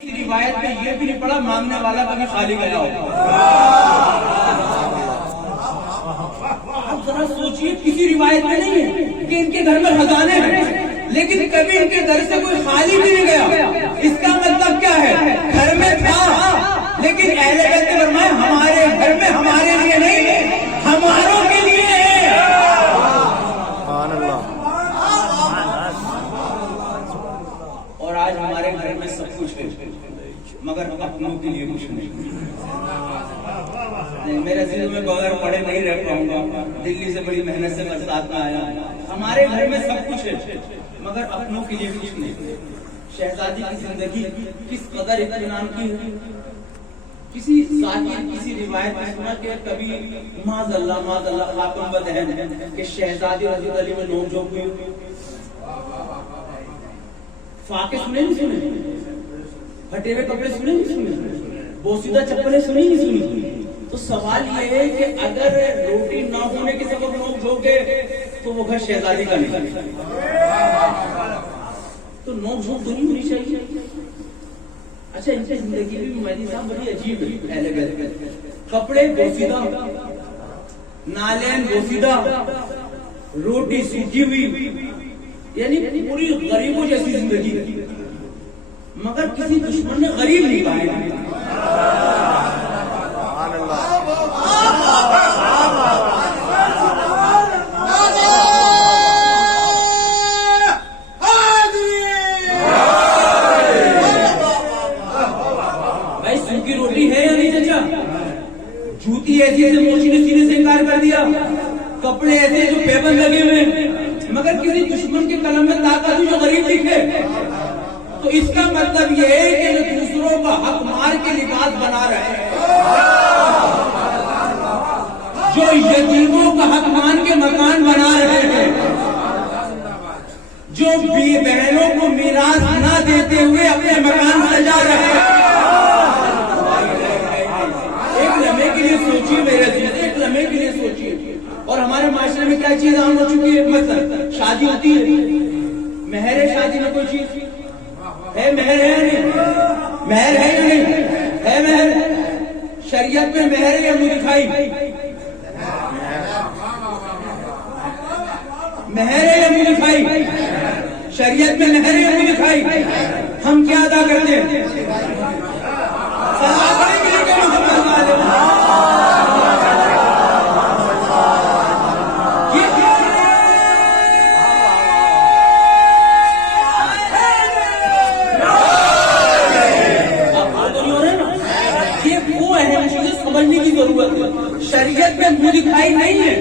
روایت میں یہ بھی نہیں پڑا مانگنے والا کبھی خالی گیا ہو. آپ ذرا سوچئے کسی روایت میں نہیں ہے کہ ان کے گھر میں خزانے ہیں لیکن کبھی ان کے گھر سے کوئی خالی بھی نہیں گیا. اس کا مطلب کیا ہے؟ گھر میں تھا لیکن اہل بیت نے فرمایا ہمارے گھر میں ہمارے لیے نہیں ہماروں کے لیے ہے. سبحان اللہ. اور آج ہمارے گھر میں سب کچھ ہے مگر اپنوں کے لیے کچھ نہیں. میرے ذہن میں بغیر پڑھے نہیں رہ پاؤں گا. دلی سے بڑی محنت سے برسات میں آیا. ہمارے گھر میں سب کچھ ہے مگر اپنوں کے لیے کچھ نہیں. شہزادی کی زندگی کس قدر اطمینان کی ہے. کسی ذاکر کسی روایت میں سنا کہ کبھی معاذ اللہ خاتم بدہن کہ شہزادی رضی اللہ عنہ میں نوک جھوک ہوئی. فاقے سنے نہیں سنے؟ پھٹے ہوئے کپڑے سنے نہیں سنے؟ بوسیدہ چپلیں سنی نہیں سنی؟ تو سوال یہ ہے کہ اگر روٹی نہ ہونے کے سبب نوک جھوکے تو وہ گھر شہزادی کا نہیں. تو نوک جھوک تو نہیں ہونی چاہیے. اچھا ان کی زندگی بھی مہدی صاحب بڑی عجیب ہے. اہل بیت کپڑے بوسیدہ، نالین بوسیدہ، روٹی سوکھی ہوئی، یعنی پوری غریبوں جیسی زندگی. مگر کسی دشمن نے غریب نہیں کہا. بھائی سوکھی روٹی ہے یا نہیں چچا؟ جوتی ایسی سے موچی نے سینے سے انکار کر دیا. کپڑے ایسے جو پیبند لگے ہوئے مگر کسی دشمن کے قلم میں طاقت جو غریب دکھے. تو اس کا مطلب یہ ہے کہ جو دوسروں کا حق مار کے لباس بنا رہے ہیں، جو یتیموں کا حق مان کے مکان بنا رہے ہیں، جو بہنوں کو میراث نہ دیتے ہوئے اپنے مکان سجا رہے ہیں. ایک لمحے کے لیے سوچیے میرے عزیز، ایک لمحے کے لیے سوچیے. اور ہمارے معاشرے میں کیا چیز عام ہو چکی ہے؟ مثلا شادی ہوتی ہے، مہر ہے شادی میں کوئی چیز ہے؟ مہر ہے یا نہیں؟ مہر ہے یا نہیں؟ ہے مہر؟ شریعت میں مہر ہے یا منہ دکھائی؟ مہر ہے یا منہ دکھائی؟ شریعت میں مہر ہے یا منہ دکھائی؟ ہم کیا ادا کرتے ہیں؟ صلاح پڑھیں گے کہ محمد علیہ کی ضرورت ہے. شریعت میں منہ دکھائی نہیں ہے.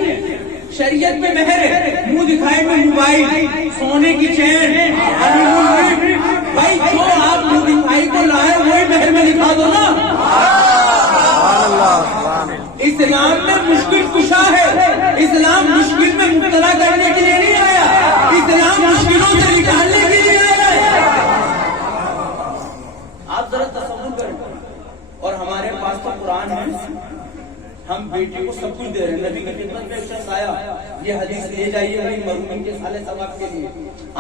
شریعت میں مہر ہے. منہ دکھائی میں موبائل، سونے کی چین. بھائی جو آپ منہ دکھائی کو لائے وہی مہر میں دکھا دو نا. اسلام میں مشکل کشا ہے. اسلام مشکل میں مبتلا کرنے کے لیے نہیں آیا، اسلام مشکلوں سے نکالنے کے لیے آیا ہے. آپ ذرا تصور کریں. اور ہمارے پاس تو قرآن ہے، ہم بیٹی کو سب کچھ دے رہے ہیں. نبی کی خدمت میں ایک شخص آیا، یہ حدیث لے جائیے بھائی مرحوم کے سالے ثواب کے لیے.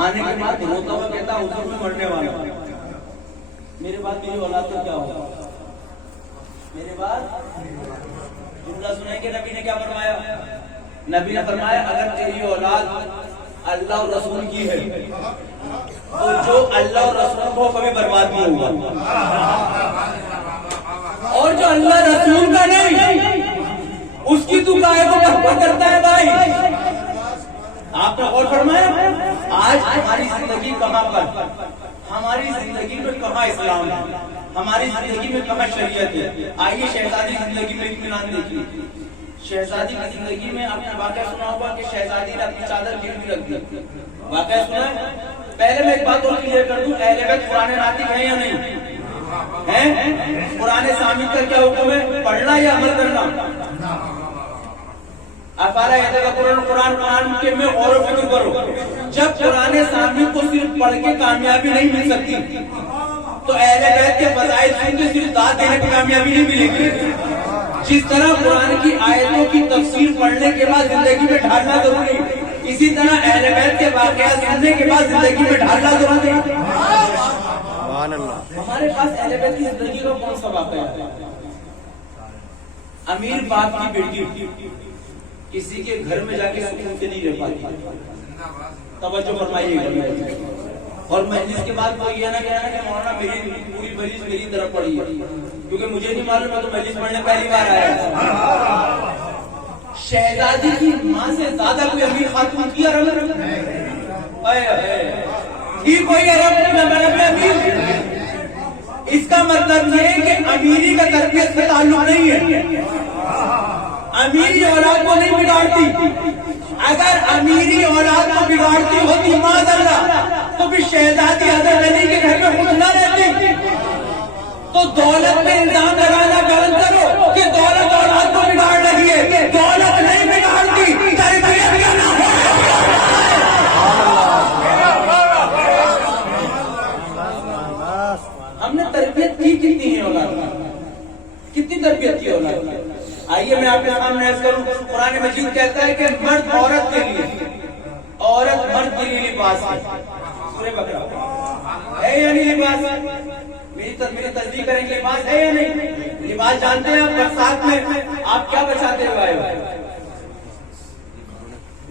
آنے کے بعد روتا ہوا کہتا حضور میں مرنے والا ہوں. میرے بعد میری اولاد تو کیا ہوگا؟ میرے بعد جملہ سنیں کہ نبی نے کیا فرمایا؟ نبی نے فرمایا اگر تیری اولاد اللہ اور رسول کی ہے تو جو اللہ اور رسول کو کبھی برباد نہیں ہوگا، اور جو اللہ رسول کا نہیں اس کی تو کائے کو برباد کرتا ہے. بھائی آپ نے غور فرمایا آج ہماری زندگی کہاں پر؟ ہماری زندگی میں کہاں اسلام ہے؟ ہماری زندگی میں کہاں شریعت ہے؟ آئیے شہزادی زندگی میں اطمینان دیکھیے. شہزادی کی زندگی میں آپ نے واقعہ سنا ہوگا کہ شہزادی نے اپنی چادر گروی رکھ دی. واقعہ سنا ہے؟ پہلے میں ایک بات اور کلیئر کر دوں، اہل بیت قرآن ناطق ہیں یا نہیں ہیں؟ قرآن سامد کا کیا حکم ہے؟ پڑھنا یا عمل کرنا؟ افعال قرآن کے میں غور و فکر کرو. جب قرآن سامد کو صرف پڑھ کے کامیابی نہیں مل سکتی تو اہل بیت کے فضائل سن کے صرف داد دینے کی کامیابی نہیں ملے گی. جس طرح قرآن کی آیتوں کی تفسیر پڑھنے کے بعد زندگی میں ڈھالنا ضروری، اسی طرح اہل بیت کے واقعات سننے کے بعد زندگی میں ڈھالنا ضروری. سبحان اللہ. ہمارے پاس اہل بیت کی زندگی کا کون سا واقعہ ہے؟ امیر باپ کی بیٹی کسی کے گھر میں جا کے سکون سے نہیں رہ پاتی. توجہ فرمائیے گا. اور مجلس کے بعد کوئی یہ نہ کہنا کہ مولانا میری پوری مجلس میری طرف پڑی ہے، کیونکہ مجھے نہیں معلوم، میں تو مجلس پڑھنے پہلی بار آیا. شہزادی کی ماں سے زیادہ کوئی امیر خاتون کی عرب کوئی عرب میں امیر. اس کا مطلب یہ ہے کہ امیری کا تربیت سے تعلق نہیں ہے. امیری اولاد کو نہیں بگاڑتی. اگر امیری اولاد کو بگاڑتی ہوتی معاذاللہ تو پھر شہزادی حضرت علی کے گھر میں خوش نہ رہتی. تو دولت میں الزام لگانا بند کرو کہ دولت اولاد کو بگاڑ رہی ہے. دولت نہیں بگاڑتی، تربیت کا نام ہے. ہم نے تربیت کی کتنی ہے اولاد، کتنی تربیت کی اولاد. آئیے میں آپ کے سامنے عرض کروں. قرآن مجید کہتا ہے کہ مرد عورت کے لیے، عورت مرد کے لیے لباس ہے. سورہ بقرہ ہے یا نہیں لباس؟ میری تصدیق کریں گے لباس ہے یا نہیں؟ لباس جانتے ہیں آپ برسات میں آپ کیا بچاتے ہوئے آئے؟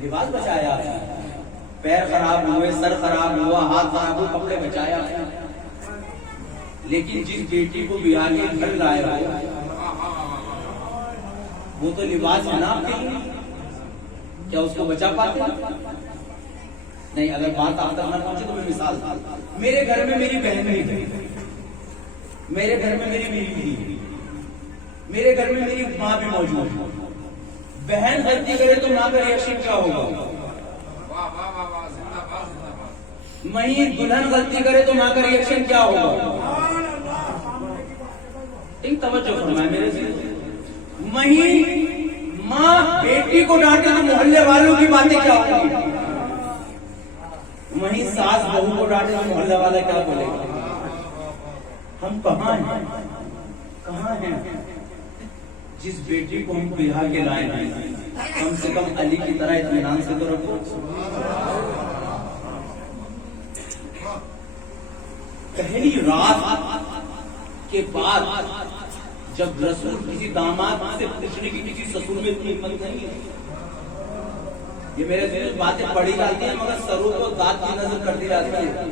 لباس بچایا. پیر خراب ہوئے، سر خراب ہوا، ہاتھ خراب ہوئے، کپڑے بچایا. لیکن جس بیٹی کو بیاہ کے گھر لایا وہ تو لباس ہے نا آپ کے لیے. کیا اس کو بچا پاتے نہیں؟ اگر بات آپ تک نہ پہنچے تو میں مثال، میرے گھر میں میری بہن نہیں تھی، میرے گھر میں میری بیوی تھی، میرے گھر میں میری ماں بھی موجود ہے. بہن غلطی کرے تو ماں کا ریئیکشن کیا ہوگا؟ مہین دلہن غلطی کرے تو ماں کا ریئیکشن کیا ہوگا؟ ایک توجہ فرمائے میرے سے. مہین ماں بیٹی کو ڈانٹے تو محلے والوں کی باتیں کیا ہوگی؟ مہین ساس بہو کو ڈانٹے تو محلے والا کیا بولے گا؟ ہم کہاں ہیں، کہاں ہیں؟ جس بیٹی کو ہم بیاہ کے لائے ہیں کم سے کم علی کی طرح اطمینان سے تو رکھو. پہلی رات کے بعد جب رسول کسی داماد سے پوچھنے کی کسی سسور میں اتنی ہمت نہیں ہے. یہ میرے دل باتیں پڑھی جاتی ہیں مگر سروں کو ذات کی نظر کر دی جاتی ہے.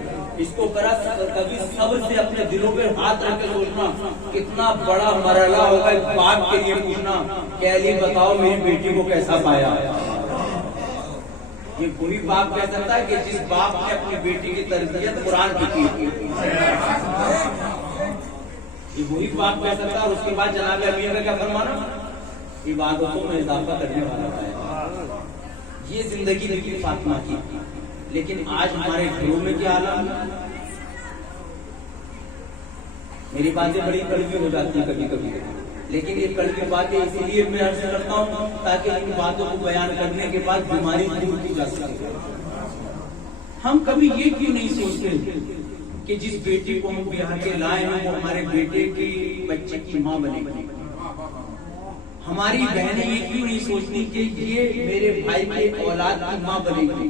اس کو کبھی صبر سے اپنے دلوں پہ ہاتھ رکھ کے سوچنا کتنا بڑا مرحلہ ہوگا ایک باپ کے لیے پوچھنا کہ علی بتاؤ میری بیٹی کو کیسا پایا. یہ وہی باپ کہہ سکتا ہے کہ جس باپ نے اپنی بیٹی کی تربیت قرآن کی تھی. یہ وہی باپ کہہ سکتا ہے. اور اس کے بعد جناب امیر کا کیا فرمانا؟ عبادتوں میں اضافہ کرنے والا ہے. یہ زندگی بی فاطمہ کی. لیکن آج ہمارے گھروں میں کیا حالات ہے؟ میری باتیں بڑی کڑوی ہو جاتی ہیں کبھی کبھی، لیکن یہ کڑوی باتیں اسی لیے میں عرض کرتا ہوں تاکہ ان باتوں کو بیان کرنے کے بعد بیماری دور کی جا سکے. ہم کبھی یہ کیوں نہیں سوچتے کہ جس بیٹی کو ہم بیاہ کے لائے ہیں وہ ہمارے بیٹے کی بچے کی ماں بنے گی؟ ہماری بہنیں یہ کیوں نہیں سوچتی کہ یہ میرے بھائی کی اولاد کی ماں بنے گی؟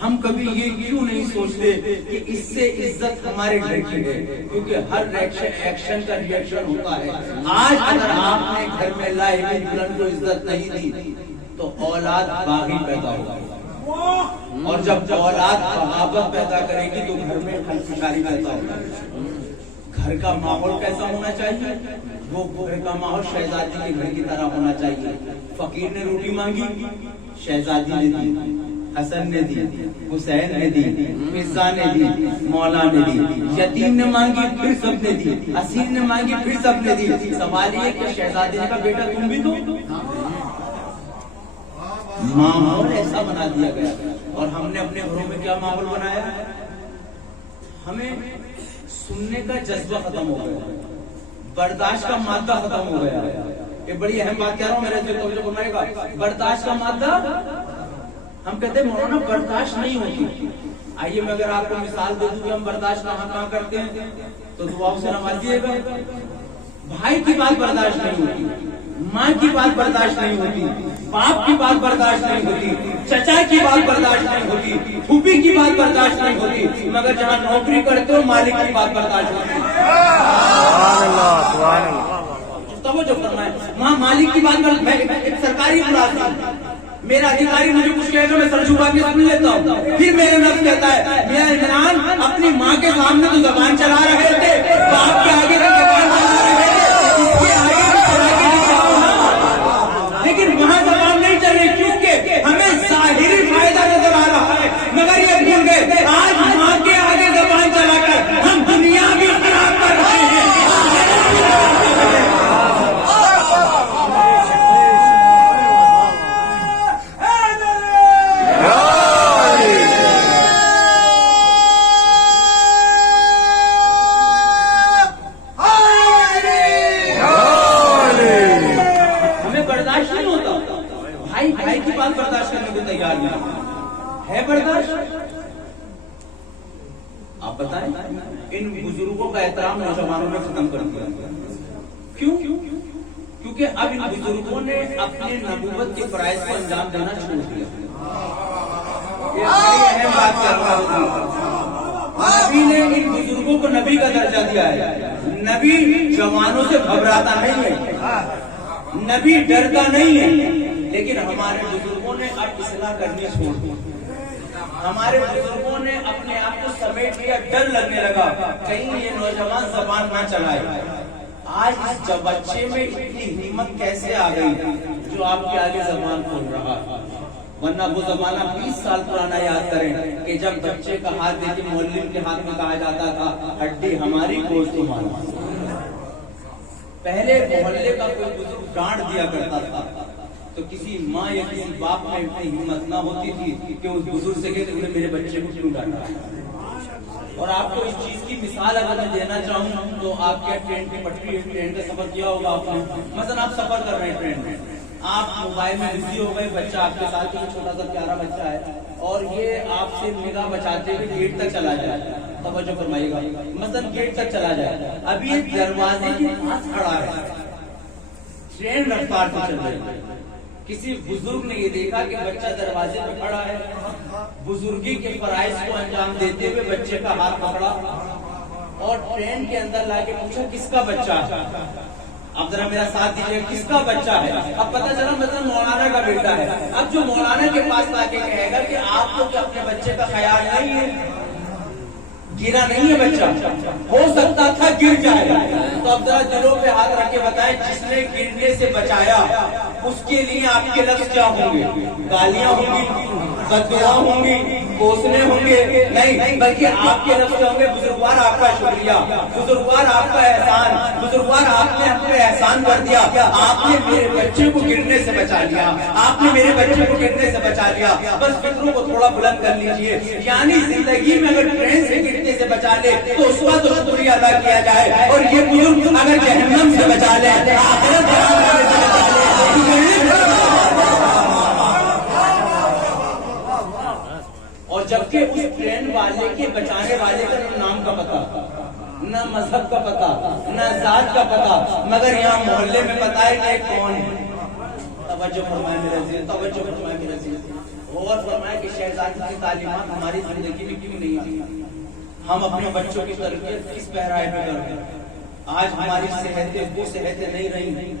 ہم کبھی یہ کیوں نہیں سوچتے کہ اس سے عزت ہمارے گھر کی ہے؟ کیونکہ ہر ایکشن کا ریئیکشن ہوتا ہے. آج اگر آپ نے گھر میں لائے ہوئے دلہن کو عزت نہیں دی تو اولاد باغی پیدا ہوگا. اور جب اولاد بغاوت پیدا کرے گی تو گھر میں خلفشاری پیدا ہوگی. گھر کا ماحول کیسا ہونا چاہیے؟ وہ گھر کا ماحول شہزادی کے گھر کی طرح ہونا چاہیے. فقیر نے روٹی مانگی، شہزادی نے دی، حسن نے دی، حسین نے دی، مرزا نے دی، مولا نے دی. یتیم نے مانگی پھر سب نے دی، اسیر نے مانگی پھر سب نے دی. سوال یہ کہ شہزادی کا بیٹا تم بھی دو. ماحول ایسا بنا دیا گیا. اور ہم نے اپنے گھروں میں کیا ماحول بنایا؟ ہمیں سننے کا جذبہ ختم ہو گیا، برداشت کا مادہ ختم ہو گیا. یہ بڑی اہم بات کہہ رہا ہوں میرے دل کو بنائے گا. برداشت کا مادہ ہم کہتے ہیں مولانا برداشت نہیں ہوتی. آئیے میں اگر آپ کو مثال دے دوں کہ ہم برداشت کہاں کرتے ہیں تو دعاؤں سے نوازیے گا. بھائی کی بات برداشت نہیں ہوتی، ماں کی بات برداشت نہیں ہوتی، باپ کی بات برداشت نہیں ہوتی، چچا کی بات برداشت نہیں ہوتی، پھوپھی کی بات برداشت نہیں ہوتی، مگر جہاں نوکری کرتے ہو مالک کی بات برداشت ہوتی ہے۔ سبحان اللہ، سبحان اللہ۔ توجہ فرمائیں، وہاں مالک کی بات پر میں ایک سرکاری ملازم، میرا ادھیکاری مجھے کچھ کہے گا میں سر جھکا کے سن لیتا ہوں، پھر میرے نفس کہتا ہے میاں عمران اپنی ماں کے سامنے تو زبان چلا رہے تھے، باپ کے آگے بھی زبان چلا رہے تھے، اس کے آگے بھی چلا کے دکھاؤ نا، لیکن وہاں زبان نہیں چل رہی کیونکہ ہمیں ظاہری فائدہ نظر آ رہا ہے، مگر یہ بھول گئے آج ماں کے آگے زبان چلا کر ہم دنیا بھی خراب کر رہے ہیں۔ بھائی کی بات برداشت کرنے کو تیار نہیں ہے، برداشت؟ آپ بتائیں، ان بزرگوں کا احترام نوجوانوں نے ختم کر دیا، کیوں؟ کیونکہ اب ان بزرگوں نے اپنے نبوت کے فرائض کو انجام دینا چھوڑ دیا۔ یہ بڑی اہم بات کر رہا ہوں، نبی نے ان بزرگوں کو نبی کا درجہ دیا ہے۔ نبی جوانوں سے گھبراتا نہیں ہے، نبی ڈرتا نہیں ہے، لیکن ہمارے بزرگوں نے اب اصلاح کرنی چھوڑ دی، ہمارے بزرگوں نے اپنے آپ کو سمیٹ لیا، ڈر لگنے لگا کہیں یہ نوجوان زبان نہ چلائے۔ آج اس بچے میں اتنی ہمت کیسے آ گئی جو آپ کے آگے زبان کھول رہا ہے؟ ورنہ وہ زمانہ 20 سال پرانا یاد کریں کہ جب بچے کا ہاتھ دیکھ کے معلم کے ہاتھ میں کہا جاتا تھا ہڈی ہماری گوشت تمہارا۔ پہلے محلے کا کوئی بزرگ ڈانٹ دیا کرتا تھا تو کسی ماں یا کسی باپ میں اتنی ہمت نہ ہوتی تھی کہ اس بزرگ سے کہتے انہیں میرے بچے کو کیوں ڈانٹا۔ اور آپ کو اس چیز کی مثال اگر میں دینا چاہوں تو آپ کیا ٹرین کی پٹری، ٹرین کا سفر کیا ہوگا آپ نے؟ مثلا آپ سفر کر رہے ہیں ٹرین میں، آپ موبائل میں بزی ہو گئے، بچہ آپ کے ساتھ چھوٹا سا پیارا بچہ ہے اور یہ آپ سے نگاہ بچاتے ہوئے گیٹ تک چلا جائے، توجہ فرمائیے گا، مثلا گیٹ تک چلا جائے، ابھی یہ دروازے کے پاس کھڑا ہے، ٹرین رفتار سے چل رہی ہے، کسی بزرگ نے یہ دیکھا کہ بچہ دروازے پہ کھڑا ہے، بزرگی کے فرائض کو انجام دیتے ہوئے بچے کا ہاتھ پکڑا اور ٹرین کے اندر لا کے پوچھا کس کا بچہ ہے؟ اب ذرا میرا ساتھ دیجیے، کس کا بچہ ہے؟ اب پتہ چلا مثلا مولانا کا بیٹا ہے، اب جو مولانا کے پاس لا کے کہے گا کہ آپ کو اپنے بچے کا خیال نہیں ہے، گرا نہیں ہے بچہ، ہو سکتا تھا گر جائے، تو اب ذرا دلوں پہ ہاتھ رکھ کے بتائیں جس نے گرنے سے بچایا اس کے لیے آپ کے لفظ کیا ہوں گے؟ گالیاں ہوں گی، بددعا ہوں گی، کوسنے ہوں گے؟ نہیں، بلکہ آپ کے لفظ ہوں گے بزرگوار آپ کا شکریہ، بزرگوار آپ کا احسان، بزرگوار آپ نے ہم پہ احسان کر دیا، آپ نے میرے بچے کو گرنے سے بچا لیا، آپ نے میرے بچے کو گرنے سے بچا لیا، بس فکروں کو تھوڑا بلند کر لیجئے۔ یعنی زندگی میں اگر ٹرین سے گرنے سے بچا لے تو اس کا تو شکریہ ادا کیا جائے، اور یہ بزرگ اگر جہنم سے بچا لے، آخرت جہنم سے بچا لے۔ اور جبکہ اس ٹرین والے کے بچانے والے کا نہ نام کا پتہ، نہ مذہب کا پتہ، نہ ذات کا پتہ، مگر یہاں محلے میں پتہ ہے کہ کون ہے۔ توجہ فرمائے میرے عزیز، توجہ فرمائے میرے عزیز، غور فرمائے کہ شہزادی کی تعلیمات ہماری زندگی میں کیوں نہیں آئی؟ ہم اپنے بچوں کی تربیت کس پہرائے پہ کر رہے ہیں؟ آج ہماری صحتیں وہ صحتیں نہیں رہی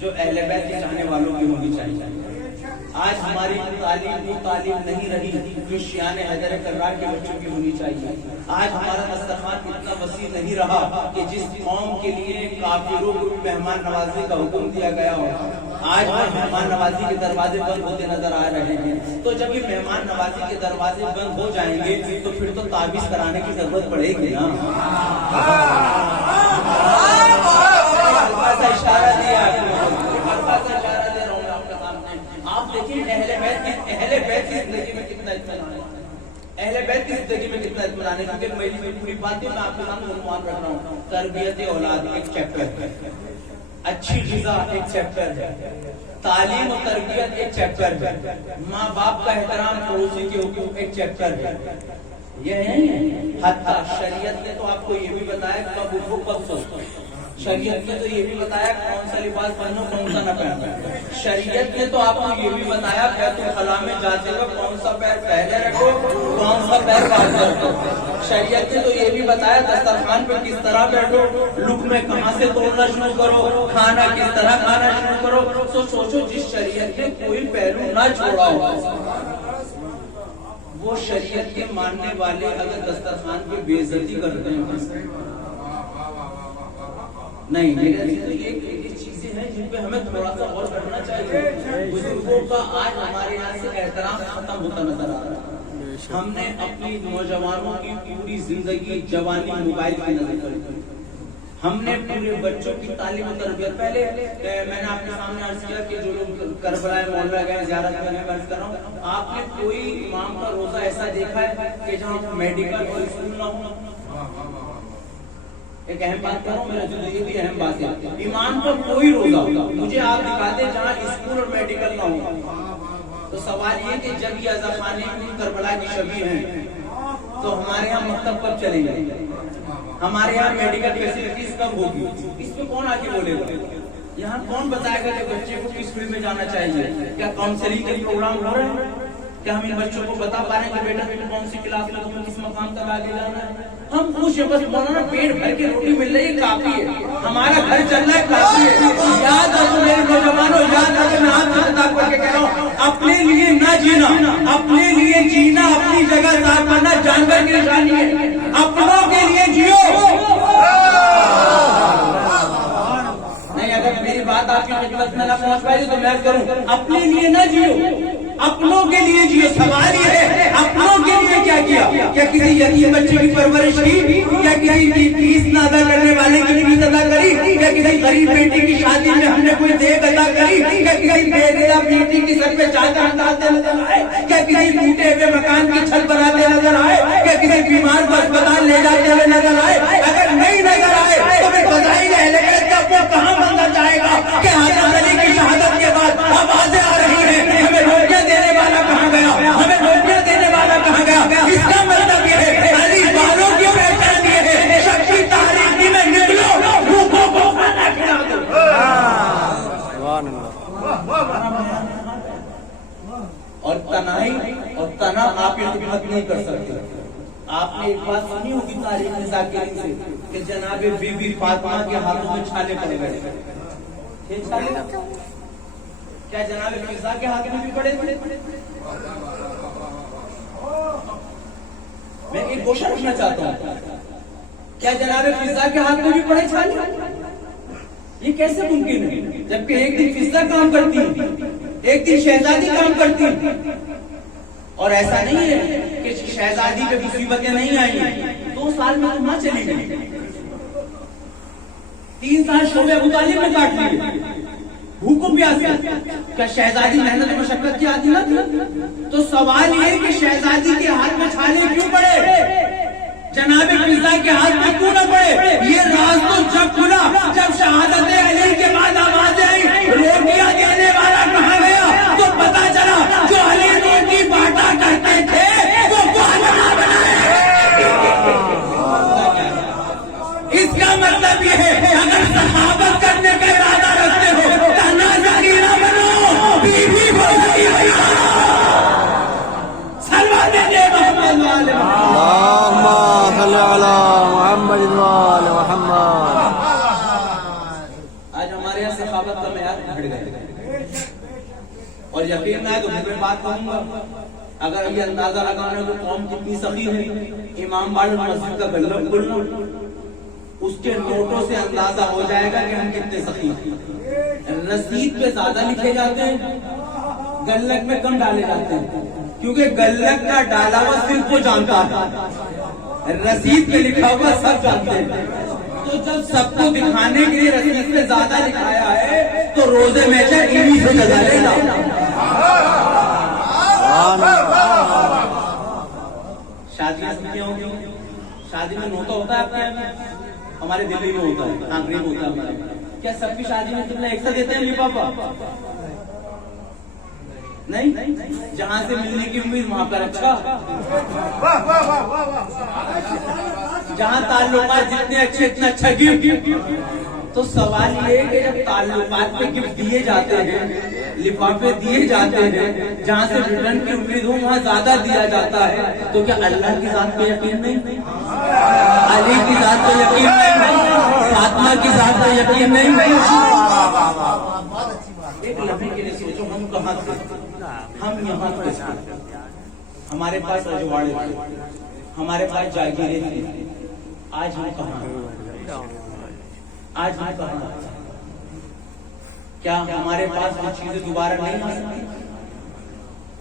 جو اہل بیت کے چاہنے والوں کی ہونی چاہیے۔ آج ہماری تعلیم وہ تعلیم نہیں رہی جو شیان حیدر کرار کے بچوں کی ہونی چاہیے۔ آج ہمارا دسترخوان اتنا وسیع نہیں رہا کہ جس قوم کے لیے کافروں کو مہمان نوازی کا حکم دیا گیا ہو، آج وہ مہمان نوازی کے دروازے بند ہوتے نظر آ رہے ہیں۔ تو جب یہ مہمان نوازی کے دروازے بند ہو جائیں گے تو پھر تو تعویذ کرانے کی ضرورت پڑے گی نا۔ ہلکا سا اشارہ دیا، ہلکا سا اشارہ دے رہا ہوں آپ کے سامنے۔ آپ دیکھیں اہل بیت کی زندگی میں کتنا اطمینان ہے، اہل بیت کی زندگی میں کتنا اطمینان ہے، کیونکہ میری پوری باتیں میں آپ کے سامنے عنوان رکھ رہا ہوں۔ تربیت اولاد ایک چیپٹر ہے، اچھی غذا ایک چیپٹر ہے، تعلیم و تربیت ایک چیپٹر ہے، ماں باپ کا احترام، پڑوسی کے حقوق ایک چیپٹر ہے۔ یہ نہیں ہے، حتیٰ شریعت نے تو آپ کو یہ بھی بتایا کب اٹھو کب سو، شریعت نے تو یہ بھی بتایا کون سا لباس پہنو کون سا نہ پہنو. شریعت نے تو آپ کو یہ بھی بتایا بیت الخلا میں جاتے ہوئے کون سا پیر پہلے رکھو کون سا پیر بعد میں رکھو. شریعت نے تو یہ بھی بتایا دسترخوان پہ کس طرح بیٹھو, لقمے کہاں سے توڑنا شروع کرو, کھانا کس طرح کھانا شروع کرو. سوچو جس شریعت نے کوئی پہلو نہ چھوڑا ہو, وہ شریعت کے ماننے والے اگر دسترخوان کی بے عزتی کرتے ہیں نہیں. یہ چیزیں ہیں جن پہ ہمیں تھوڑا سا غور کرنا چاہیے. بزرگوں کا آج ہمارے یہاں سے احترام ختم ہوتا نظر آ رہا ہے. ہم نے اپنی نوجوانوں کی پوری زندگی جوانی موبائل کی نظر کری. ہم نے پورے بچوں کی تعلیم و تربیت, پہلے میں نے آپ کے سامنے عرض کیا کہ جو لوگ کربلا مولا گئے زیارت کرنے میں عرض کر رہا ہوں, آپ نے کوئی امام کا روزہ ایسا دیکھا ہے کہ جہاں میڈیکل اور اسکول نہ ہو؟ ایک اہم بات کر رہا ہوں, میرا جو یہ بھی اہم بات ہے, امام کا کوئی روزہ مجھے آپ دکھا دیں جہاں اسکول اور میڈیکل نہ ہو. تو سوال یہ کہ جب یہ اذا خانے کربلا کی شبیہ ہیں تو ہمارے یہاں مکتب کب چلیں گے, ہمارے یہاں میڈیکل فیسلٹیز کب ہوگی؟ اس پہ کون آگے بولے گا؟ یہاں کون بتائے گا کہ بچے کو کس فیلڈ میں جانا چاہیے؟ کیا کاؤنسلنگ کے پروگرام ہو رہے ہیں؟ کیا ہم ان بچوں کو بتا پا رہے ہیں کہ بیٹا کون سی کلاس میں تمہیں کس مقام تک آگے جانا ہے؟ ہم پوچھیں بس مولانا پیٹ بھر کے روٹی مل رہی ہے کافی ہے, ہمارا گھر چل رہا ہے کافی ہے. یاد رکھو میرے نوجوانوں, یاد رکھو, میں آپ سے خطاب کر کے کہہ رہا ہوں, اپنے لیے نہ جینا, اپنے لیے جینا اپنی جگہ صاف کرنا جانور کی نشانی ہے. اپنوں کے لیے جیو. نہیں, اگر میری بات آپ کی خدمت میں نہ پہنچ پائی تو میں کروں, اپنے لیے نہ جیو, اپنوں کے لیے جیو. سوال یہ ہے اپنوں کے لیے کیا کیا؟ کیا کسی یتیم بچے کی پرورش کی؟ کیا کسی فیس نہ ادا کرنے والے کی فیس ادا کری؟ کیا کسی غریب بیٹی کی شادی میں ہم نے کوئی دیگ ادا کری؟ کیا کسی بے گھر بیٹی کی سر پہ چادر اندازتے نظر آئے؟ کیا کسی ٹوٹے ہوئے مکان کی چھت بناتے نظر آئے؟ کیا کسی بیمار کو اسپتال لے جاتے ہوئے نظر آئے؟ اگر نہیں نظر آئے تو پھر فضائل اہل بیت کا وہ کہاں بننا چاہے گا کہ حضرت علی کی شہادت کے بعد آوازیں آ رہی ہیں ہمیں روٹیاں دینے والا کہاں گیا, ہمیں روٹیاں دینے والا کہاں گیا؟ اس کا مطلب یہ ہے علی والوں کی پہچان یہ ہے شخصی تاریخی میں نکلو, بھوکوں کو کھانا کھلا دو. اور تنہائی اور تنہا آپ کی خدمت نہیں کر سکتے. آپ نے ایک بات سنی ہوگی تاریخ ذاکرین سے کہ جناب بی بی فاطمہ کے ہاتھوں میں چھالے پڑ گئے. کیا جناب مرزا کے ہاتھ میں بھی پڑے؟ میں ایک گوشہ رکھنا چاہتا ہوں, کیا جناب فضا کے ہاتھ میں بھی پڑے چھالے؟ یہ کیسے ممکن ہے جبکہ ایک دن فضا کام کرتی ایک دن شہزادی کام کرتی؟ اور ایسا نہیں ہے کہ شہزادی پہ مصیبتیں نہیں آئی, 2 سال میں تو ماں چلی گئی, 3 سال شعبہ ابو طالب میں کاٹ لیے, بھوکوں پیاس سے. کیا شہزادی محنت مشقت کی آتی نہ تھی؟ تو سوال یہ کہ شہزادی کے ہاتھ میں چھالے کیوں پڑے, جناب فضا کے ہاتھ میں کیوں نہ پڑے؟ یہ راز تو جب کھلا جب شہادت علی کے بعد آوازیں آئی روٹیاں دینے والا کہاں گیا, تو پتا چلا جو علی روٹی بانٹا کرتے تھے وہ بنا بنائے. اس کا مطلب یہ ہے اگر صحابت کرنے کا ارادہ رکھتے ہو تنازعی نہ بنو, بیوی بولتی ہے سلوات دے محمد والے اللهم صل على محمد وآل محمد. آج ہمارے یہاں صحابت کا معیار بڑھ گیا اور یقین ہے تو میں بات کہوں گا, اگر یہ اندازہ لگانا تو قوم کتنی سخی ہے. امام باڑ مسجد کا گلب کھولنا, اس کے نوٹوں سے اندازہ ہو جائے گا کہ ہم کتنے سخی ہیں. رسید پہ زیادہ لکھے جاتے ہیں, گلک میں کم ڈالے جاتے ہیں, کیونکہ گلک کا ڈالا ہوا صرف وہ جانتا ہے, رسید پہ لکھا ہوا سب جانتے ہیں. تو جب سب کو دکھانے کے لیے رسید پہ زیادہ لکھایا ہے تو روزے میں انہی سے جزا لینا. شادیاں کتنی ہوگی؟ شادی میں نوتا ہوتا ہے آپ کے یہاں؟ ہمارے دلی میں ہوتا ہے, کانکری میں ہوتا ہے ہمارے. کیا سب کی شادی میں تم نے ایک ساتھ دیتے ہیں لفافہ؟ نہیں, جہاں سے ملنے کی امید وہاں پر اچھا, جہاں تعلقات جتنے اچھے اتنا اچھا گفٹ. تو سوال یہ ہے کہ جب تعلقات پہ گفٹ دیے جاتے ہیں، لفافے دیے جاتے ہیں، جہاں سے ریٹرن کی امید ہو وہاں زیادہ دیا جاتا ہے، تو کیا اللہ کی ذات پہ یقین نہیں؟ علی کی ذات پہ یقین نہیں؟ فاطمہ کی ذات پہ یقین نہیں؟ ایک لمحے کے لیے سوچو، ہم کہاں تھے؟ ہم یہاں تھے، ہمارے پاس رجواڑے تھے، ہمارے پاس جاگیریں تھیں، آج ہم کہاں؟ آج ہم کہاں؟ کیا ہمارے پاس وہ چیزیں دوبارہ نہیں آ سکتی؟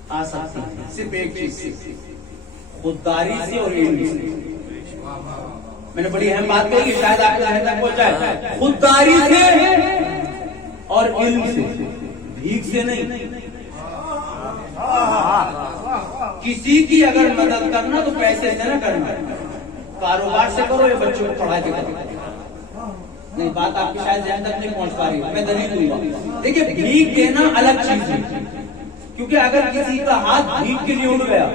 آ سکتی ہیں، صرف ایک چیز سے، خودداری سے اور علم سے۔ میں نے بڑی اہم بات کہی، شاید آپ کے ذہن تک پہنچ جائے، خودداری سے اور علم سے، بھیک سے نہیں۔ کسی کی اگر مدد کرنا تو پیسے سے نہ کرنا، کاروبار سے کرو یا بچوں کو پڑھا کے کرو۔ نہیں، بات آپ کی شاید ذہن تک نہیں پہنچ پا رہی، میں دلیل دوں گا۔ دیکھیے، بھیک دینا الگ چیز ہے، کیونکہ اگر کسی کا ہاتھ بھیک کے لیے اڑ گیا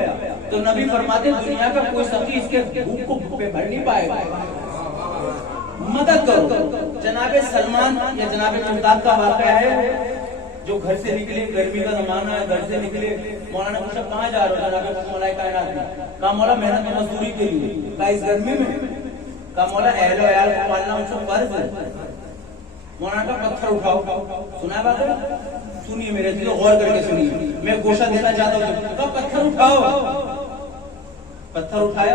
تو نبی فرماتے دنیا کا کوئی سخی اس کے بھوک کو بھوک پہ بھر نہیں پائے گا۔ مدد کرو۔ جناب سلمان یا جناب مقداد کا واقعہ ہے، جو گھر سے نکلے، گرمی کا زمانہ ہے، گھر سے نکلے، مولانا پوچھا کہاں جا رہے ہو؟ جناب مولا کائنات میں، کہا مولا محنت مزدوری کے لیے، کہا اس گرمی میں، کہا مولا اہل و عیال کو پالنا ان سے فرض ہے۔ مولانا کا پتھر اٹھاؤ، سنا ہے بات؟ سنیے میرے دل غور کر کے سنیے، میں گوشہ دینا چاہتا ہوں، کہا پتھر اٹھاؤ۔ پتھر اٹھایا،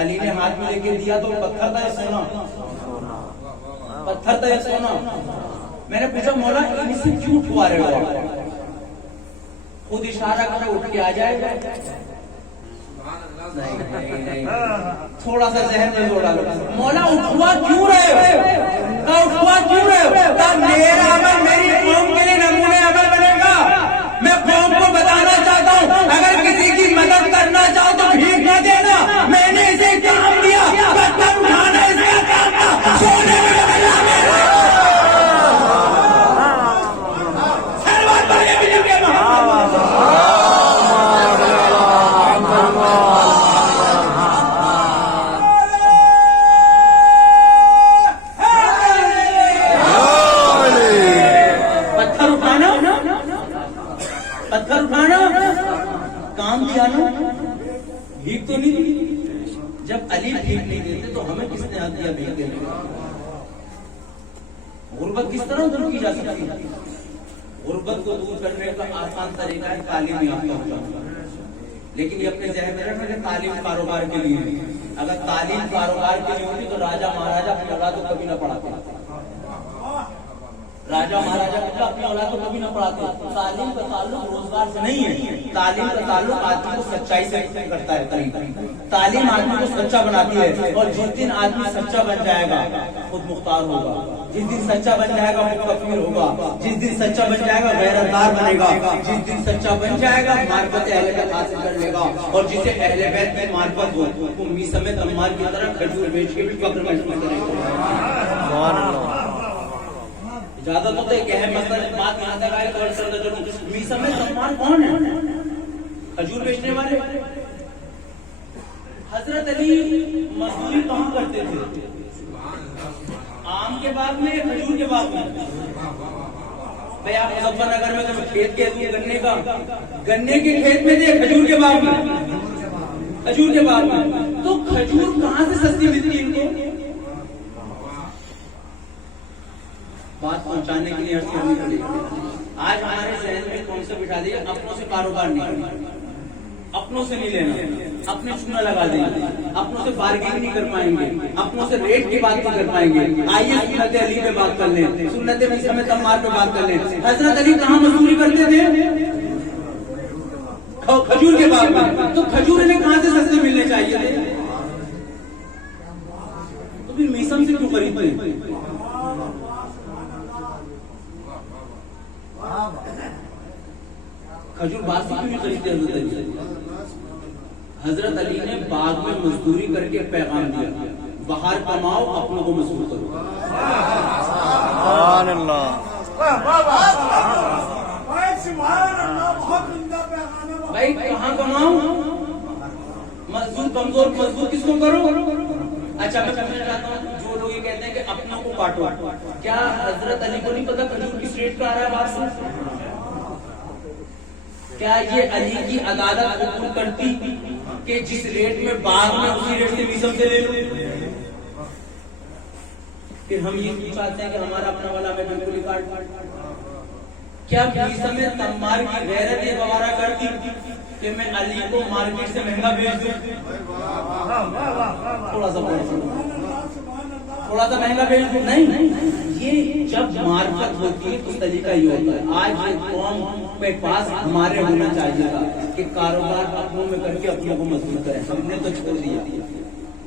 علی نے ہاتھ میں لے کے دیا تو پتھر تھا یا سونا؟ پتھر تھا یا سونا؟ میں نے پوچھا مولا ان سے کیوں اٹھوا رہے ہو؟ خود اشارہ کرے اٹھ کے آ جائے گا؟ نہیں، تھوڑا سا ذہن میں جوڑا لو، مولا اٹھوا کیوں رہے ہو؟ کہا اٹھوا کیوں رہے ہو؟ کہا میرا عمل میری قوم کے لیے نمونے عمل بنے گا۔ میں قوم کو بتانا چاہتا ہوں اگر کسی کی مدد کرنا چاہو تو بھیک نہ دینا۔ میں نے اسے کام دیا، پتھر اٹھانا اس کا کام تھا، سونے میں بھیک تو نہیں دی۔ جب علی بھیک نہیں دیتے تو ہمیں کس نے حق دیا بھیک دینے کا؟ غربت کس طرح دور کی جا سکتی ہے؟ غربت کو دور کرنے کا آسان طریقہ ہے تعلیم یافتہ ہو جانا، لیکن یہ اپنے ذہن میں رکھنا کہ تعلیم کاروبار کے لیے، اگر تعلیم کاروبار کے لیے ہوتی تو راجا مہاراجا اپنی اولاد کو کبھی نہ پڑھاتے، راجا مہاراجا اپنی اولاد کو کبھی نہ پڑھاتے۔ تعلیم کا تعلق روزگار سے نہیں ہے، تعلیم کا تعلق آدمی کو سچائی سے کرتا ہے۔ تعلیم آدمی کو سچا بناتی ہے، اور جس دن آدمی سچا بن جائے گا خود مختار ہوگا، جس دن سچا بن جائے گا خود کفیر ہوگا، جس دن سچا بن جائے گا غیرتدار بنے گا، جس دن سچا بن جائے گا معرفت اہل بیت حاصل کر لے گا، اور جسے اہل بیت کی معرفت ہو وہ میسم عمار کی طرح کھجور بیچ کے بھی فخر محسوس کرے گا۔ اجازت ہوتا ہے کہ اہم مسئلہ بات یہاں تک آئے اور سر درجوں میسم عمار کون ہے؟ کھجور بیچنے والے۔ حضرت علی مزدوری کہاں کرتے تھے؟ آم کے باغ میں یا کھجور کے باغ میں؟ بھائی آپ مظفر نگر میں تو کھیت کے دوں گنے کا، گنے کے کھیت میں تھے کھجور کے باغ میں؟ کھجور کے باغ میں۔ تو کھجور کہاں سے سستی ملتی ان کو؟ بات پہنچانے کے لیے عرض کرنی پڑے گی۔ آج ہمارے ذہن میں کون سے بٹھا دیا اپنوں سے کاروبار نہیں کرنا، اپنوں سے نہیں لینا، اپنے چونا لگا دیں گے، اپنوں سے بارگینگ نہیں کر پائیں گے، اپنوں سے ریٹ کی بات نہیں کر پائیں گے۔ آئیے سنت علی پہ بات کر لیں، سنت میسم عمار پہ بات کر لیں۔ حضرت علی کہاں مزدوری کرتے تھے؟ کھجور کے باغ میں۔ تو کھجور انہیں کہاں سے سستے ملنے چاہیے تھے؟ تو پھر میسم سے کیوں خریدتے ہیں؟ کھجور باغ سے کیوں نہیں خریدتے حضرت علی؟ حضرت علی نے باغ میں مزدوری کر کے پیغام دیا، باہر کماؤ اپنوں کو مزدور کرو۔ سبحان اللہ۔ بھائی کہاں کماؤ؟ مزدور کمزور، مزدور کس کو کرو؟ اچھا میں سمجھنا چاہتا ہوں جو لوگ یہ کہتے ہیں کہ کہ اپنوں کو کاٹو. کیا حضرت علی کو نہیں پتا کھجور کس ریٹ کا آ رہا ہے باہر سے؟ کیا یہ علی کی عدالت قبول کرتی کہ جس ریٹ میں باغ میں اسی ریٹ سے ویسم سے لے لو؟ پھر ہم یہ چاہتے ہیں کہ ہمارا اپنا والا میں بالکل ہی کاٹ. کیا ویسم تمار کی غیرت یہ گوارا کرتی کہ میں علی کو مارکیٹ سے مہنگا بیچ دوں؟ تھوڑا سا مہنگا بیچ دوں؟ نہیں. یہ جب معرفت ہوتی ہے تو طریقہ یہ ہوتا ہے. آج یہ قوم کے پاس ہمارے ہونا چاہیے تھا کہ کاروبار اپنوں میں کر کے اپنوں کو مضبوط کریں. ہم نے تو چھوڑ دیا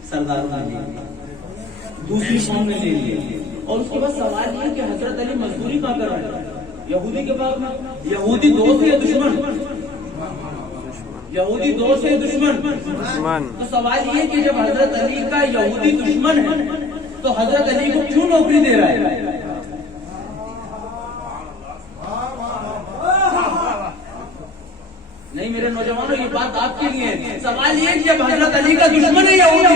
سردار نے دوسری قوم نے لے لی. اور اس کے بعد سوال یہ کہ حضرت علی مزدوری کہاں کر رہے ہیں؟ یہودی کے بعد میں. یہودی دوست ہے دشمن؟ یہودی دوست ہے دشمن؟ تو سوال یہ کہ جب حضرت علی کا یہودی دشمن ہے تو حضرت علی کو کیوں نوکری دے رہا ہے؟ نہیں میرے نوجوانوں یہ بات آپ کے لیے ہے. سوال یہ کہ جب حضرت علی کا دشمن ہے یہودی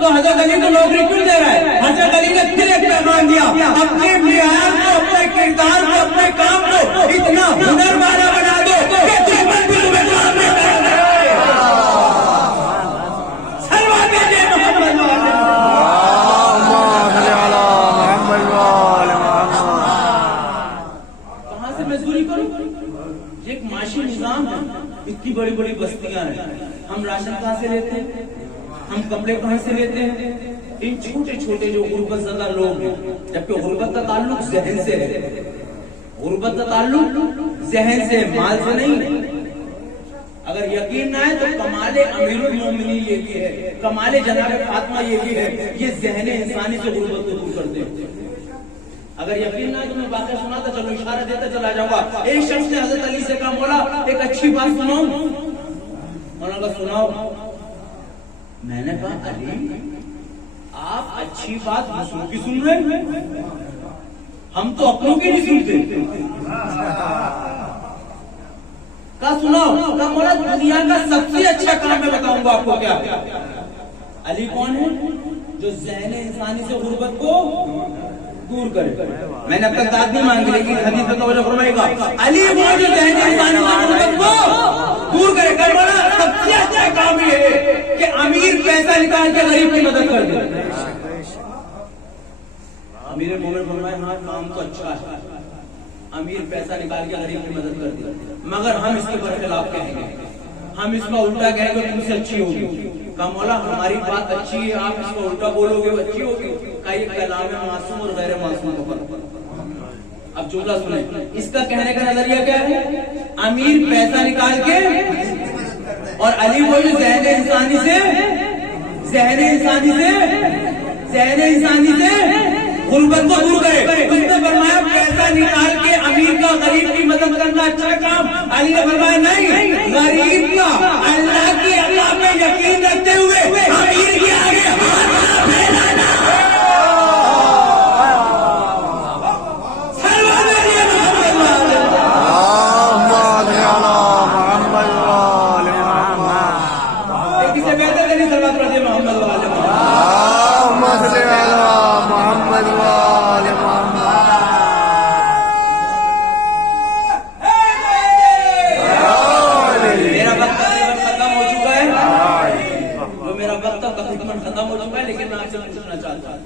تو حضرت علی کو نوکری کیوں دے رہا ہے؟ حضرت علی نے پھر ایک پیغام دیا, اپنے معیار کو, اپنے کردار کو, اپنے کام کو اتنا ہنر والا بنا دو کہ دشمن بھی تمہیں کام نہیں کرے. کہاں سے مزدوری کروں؟ یہ ایک معاشی نظام ہے. اتنی بڑی بڑی بستیاں ہیں, ہم راشن کہاں سے لیتے ہیں؟ ہم کپڑے کہاں سے لیتے ہیں؟ ان چھوٹے چھوٹے جو غربت زدہ لوگ ہیں, جبکہ غربت کا تعلق ذہن سے ہے. غربت کا تعلق ذہن سے, مال سے نہیں. اگر یقین نہ ہے تو کمال امیر المومنین یہ بھی ہے, کمال جناب فاطمہ یہ بھی ہے, یہ ذہن انسانی سے غربت کو دور کرتے ہیں. اگر یقین نہ ہے تو میں واقعہ سناتا چلو, اشارہ دیتا چلا جاؤں گا. ایک شخص نے حضرت علی سے کہا مولا ایک اچھی بات سناؤں. مولا کہا سناؤ. میں نے کہا علی آپ اچھی بات دوسروں کی سن رہے ہیں, ہم تو اپنوں کی نہیں سنتے. کہا سناؤ. کہا مولا دنیا کا سب سے اچھا کام میں بتاؤں گا آپ کو. کیا علی کون ہے؟ جو ذہن انسانی سے غربت کو دور کرے. میں نے اب تک داد نہیں مانگی لیکن حدیث میں توجہ فرمائے گا. علی وہ جو ذہن انسانی سے غربت کو دور کرے. کروانا سب سے اچھا کام یہ ہے کہ امیر پیسہ نکال کے غریب کی مدد کر دے. امیر مومن فرمائے ہاں کام تو اچھا ہے, امیر پیسہ نکال کے غریب کی مدد کر دے, مگر ہم اس کے برخلاف کہیں گے, ہم اس کا الٹا کہیں گے تم سے اچھی ہوگی. کہا مولا ہماری بات اچھی ہے, آپ اس کو الٹا بولو گے وہ اچھی ہوگی. کہا یہ کلام معصوم اور غیر معصوم کو فرق. اب جملہ سنیں, اس کا کہنے کا نظریہ کیا ہے؟ امیر پیسہ نکال کے اور علی وہ جو ذہن انسانی سے غربت کو دور کرے. اس نے فرمایا پیسہ نکال کے امیر کا غریب کی مدد کرنا اچھا کام. علی نے فرمایا نہیں, غریب کا اللہ کی عطا میں یقین رکھتے ہوئے امیر کے آگے ہاتھ پھیلانا. کسے بہتر نہیں سلوات پڑھتے محمد والے ختم ہو چکا ہے. لیکن میں آپ سے پوچھنا چاہتا ہوں,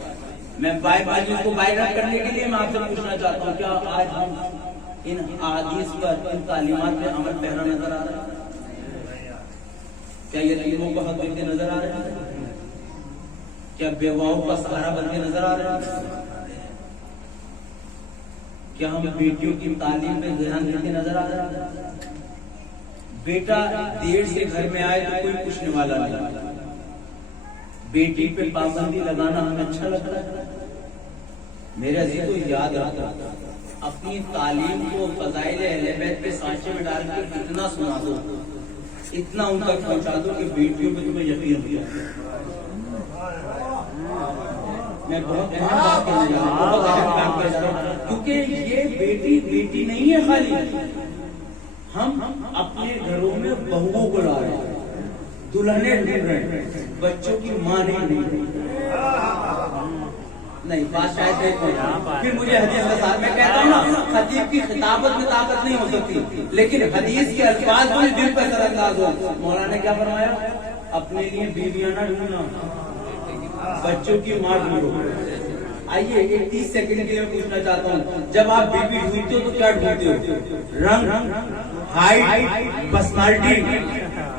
میں اس کو بائی رد کرنے کے لیے میں آپ سے پوچھنا چاہتا ہوں, کیا آج ہم ان احادیث پر, ان تعلیمات پہ عمل پیرا نظر آ رہا ہے؟ کیا یتیموں کو حق دیتے نظر آ رہے ہیں؟ کیا بیواؤں کا سہارا بنتے نظر آ رہے ہیں؟ کیا ہم بیٹیوں کی تعلیم پہ دھیان دیتے نظر آ رہے ہیں؟ بیٹا دیر سے گھر میں آئے تو کوئی پوچھنے والا نہیں. بیٹی پہ پابندی لگانا ہمیں اچھا لگتا ہے. میرے عزیز کو یاد رکھنا, اپنی تعلیم کو فضائل اہل بیت کے سانچے میں ڈال کے اتنا سنا دو, اتنا ان تک پہنچا دو کہ بیٹیوں پہ تمہیں یقین ہو جائے. میں بہت اہم بات کہنے جا رہا ہوں, بہت اہم بات کہہ رہا ہوں, کیونکہ یہ بیٹی نہیں ہے خالی. ہم اپنے گھروں میں بہوؤں کو لا رہے ہیں, دلہنیں ڈھونڈ رہے ہیں, بچوں کی ماں نہیں. نہیں بات شاید پھر مجھے حدیث کا ساتھ میں کہتا ہوں نا، خطیب کی خطابت میں طاقت نہیں ہو سکتی، لیکن حدیث کے الفاظ مجھے دل پر اثر انداز ہو۔ مولانا نے کیا فرمایا؟ اپنے لیے بیویاں نہ ڈھونڈنا، بچوں کی ماں ڈھونڈو۔ آئیے ایک 30 سیکنڈ کے لیے پوچھنا چاہتا ہوں، جب آپ بیوی ڈھونڈتے ہو تو کیا ڈھونڈتے ہو؟ رنگ، ہائٹ، پرسنالٹی،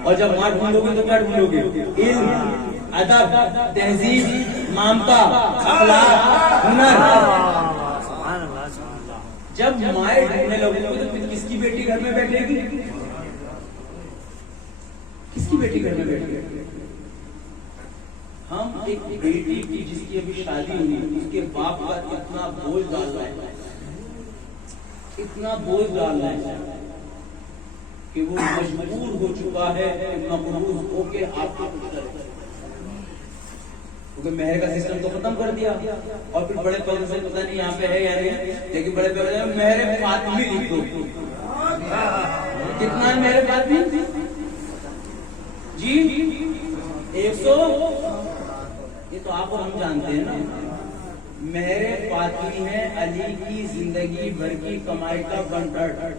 اور جب ماں ڈھونڈو گے تو کیا ڈھونڈو گے؟ علم، ادب، تہذیب، مامتا، اخلاق، ہنر۔ جب مائیں ڈھونڈنے لگو گے تو پھر کس کی بیٹی گھر میں بیٹھے گی؟ کس کی بیٹی گھر میں بیٹھے گی؟ ہم ایک بیٹی کی جس کی ابھی شادی ہوئی، اس کے باپ کا اتنا بوجھ ڈال رہا ہے، اتنا بوجھ ڈال رہا ہے کہ وہ مجبور ہو چکا ہے مقروض ہو کے آپ کو کچھ کرے، کیونکہ مہر کا سسٹم تو ختم کر دیا، اور پھر بڑے پدر سے پتہ نہیں یہاں پہ ہے یا نہیں، لیکن بڑے پدر میں مہر فاطمی لکھ دو۔ کتنا ہے مہر فاطمی؟ جی 100۔ یہ تو آپ اور ہم جانتے ہیں نا، مہر فاطمی ہے علی کی زندگی بھر کی کمائی کا 1/3۔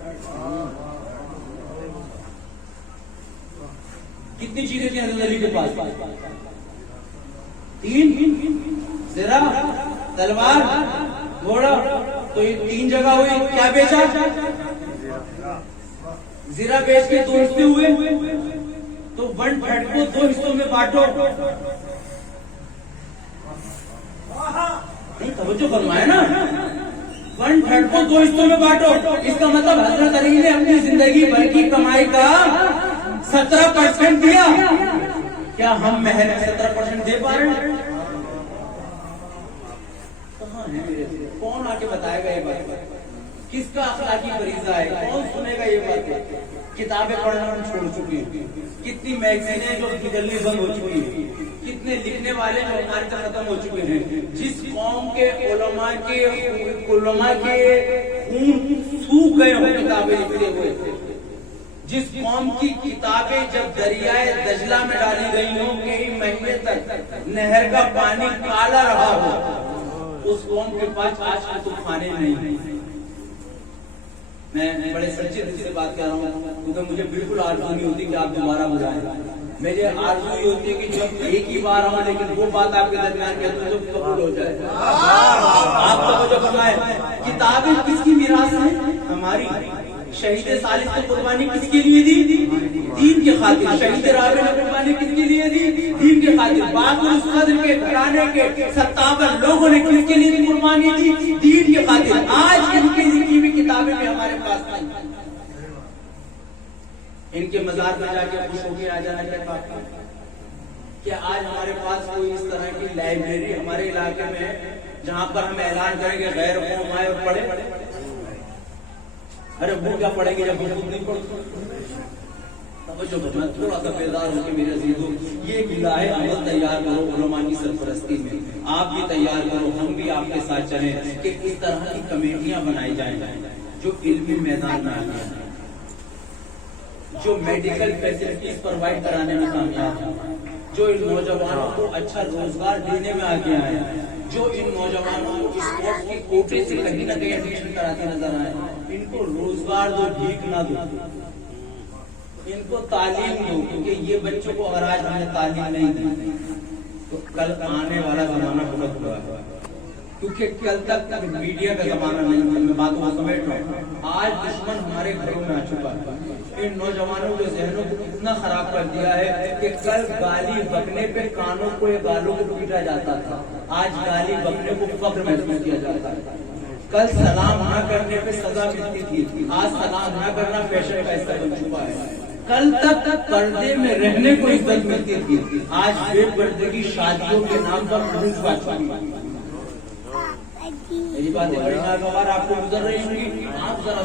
کتنی چیزیں تھیں حضرت علی کے پاس؟ 3، زرہ، تلوار، گھوڑا، تو یہ 3 جگہ ہوئی۔ کیا بیچا؟ زرہ بیچ کے 2 حصے ہوئے، تو 1/3 کو 2 حصوں میں بانٹو۔ نہیں توجہ فرمائے نا، 1/3 کو 2 حصوں میں بانٹو، اس کا مطلب حضرت علی نے اپنی زندگی بھر کی کمائی کا 17% دیا۔ کیا ہم مہر میں 17% دے پا رہے ہیں؟ کہاں ہے میرے سے؟ کون آ کے بتائے گا یہ بات؟ کس کا اخلاقی فریضہ ہے؟ کون سنے گا یہ بات؟ کتابیں پڑھنا ہم چھوڑ چکے ہیں، کتنی میگزینیں جو نکلنی بند ہو چکی ہیں، کتنے لکھنے والے جو ہمارے تک ختم ہو چکے ہیں۔ جس قوم کے علماء کے خون سوکھ گئے ہوں کتابیں لکھتے ہوئے، جس قوم کی کتابیں جب دریائے دجلہ میں ڈالی گئی ہوں کئی مہینے تک نہر کا پانی کالا رہا ہو، اس قوم کے پاس آج کتب خانے نہیں ہیں۔ میں بڑے سچے دل سے بات کر رہا ہوں، کیونکہ مجھے بالکل آرزو نہیں ہوتی کہ آپ دوبارہ بلائیں۔ مجھے آرزو یہ ہوتی ہے کہ جب ایک ہی بار آؤں لیکن وہ بات آپ کے درمیان کہتا ہوں جو قبول ہو جائے۔ آپ توجہ فرمائیں، کتابیں کس کی میراث ہیں؟ ہماری۔ شہید ثالث نے قربانی کس کے لیے دی؟ دین کے خاطر۔ شہید رابع نے قربانی کس کے لیے دی؟ دین کے خاطر۔ باقر الصدر کے گھرانے کے 57 لوگوں نے کس کے لیے قربانی دی؟ دین کے خاطر۔ آج ان کی لکھی ہوئی کتابیں بھی ہمارے پاس نہیں، ان کے مزار میں جا کے خوش ہو کے آ جانا چاہتا ہے۔ کیا آج ہمارے پاس کوئی اس طرح کی لائبریری ہمارے علاقے میں ہے جہاں پر ہم اعلان کریں گے غیر قوم آئے اور پڑھے؟ ارے وہ کیا پڑھیں گے جب وہ خود نہیں پڑھتے؟ تھوڑا سا بیدار ہو کے میرے عزیزوں، یہ گلہ ہے، عمل تیار کرو علماء کی سرپرستی میں، آپ بھی تیار کرو، ہم بھی آپ کے ساتھ چلیں کہ اس طرح کی کمیٹیاں بنائی جائیں جو علمی میدان میں آتی ہیں، جو میڈیکل فیسلٹیز پرووائڈ کرانے میں کامیاب ہیں، جو ان نوجوانوں کو اچھا روزگار دینے میں آگے آئے، جو ان نوجوانوں کو اسپورٹس کے کوٹے سے کہیں نہ کہیں ایڈمیشن کراتے نظر آئے، ان کو روزگار دو، بھیک نہ دو، ان کو تعلیم دو، کیونکہ یہ بچوں کو اگر آج ہم نے تعلیم نہیں دی تو کل آنے والا زمانہ بہت برا ہے، کیونکہ کل تک میڈیا کا زمانہ نہیں تھا۔ میں باتوں کو سمیٹ رہا ہوں، آج دشمن ہمارے گھروں میں آ چکا ہے، ان نوجوانوں کے ذہنوں کو اتنا خراب کر دیا ہے کہ کل گالی بکنے پہ کانوں کو یا گالوں کو پیٹا جاتا تھا، آج گالی بکنے کو فخر محسوس کیا جاتا ہے۔ کل سلام نہ کرنے پہ سزا ملتی تھی، آج سلام نہ کرنا فیشن کا حصہ بن چکا ہے۔ کل تک پردے میں رہنے کو عزت ملتی تھی، آج بے پردگی شادیوں کے نام پر عروج پا چکی ہے۔ میری باتیں بڑی ناگوار آپ کو گزر رہی ہوں گی، آپ ذرا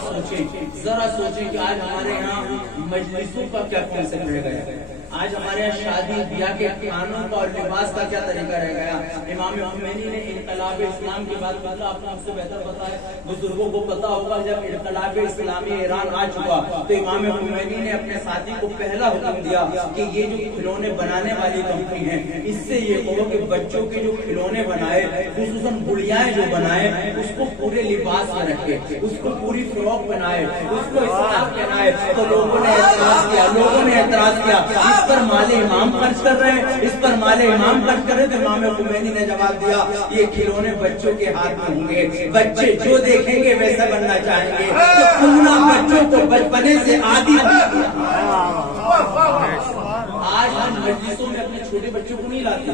سوچیں کہ آج ہمارے یہاں مجلسوں کا کیا کنسپٹ رہ گیا ہے، آج ہمارے یہاں شادی بیاہ کے کھانوں کا اور لباس کا کیا طریقہ رہ گیا. امام خمینی نے انقلاب اسلام کی بات کرتا، آپ نے ہم سے بہتر پتا ہے، بزرگوں کو پتا ہوگا جب انقلاب اسلامی ایران آ چکا تو امام خمینی نے اپنے ساتھی کو پہلا حکم دیا کہ یہ جو کھلونے بنانے والی کمپنی ہے اس سے یہ کہو کہ بچوں کے جو کھلونے بنائے خصوصاً گڑیاں جو بنائے اس کو پورے لباس میں رکھے، اس کو پوری فراک بنائے، اس کو اسلاف پہنائے. تو لوگوں نے اعتراض کیا اس پر مال امام خرچ کر رہے ہیں، اس پر مال امام خرچ کر رہے. تو امام خمینی نے جواب دیا یہ کھلونے بچوں کے ہاتھ میں ہوں گے، بچے جو دیکھیں گے ویسا بننا چاہیں گے. تو پورا بچوں کو بچپنے سے عادی. آج ہم مجلسوں میں اپنے چھوٹے بچوں کو نہیں لاتے،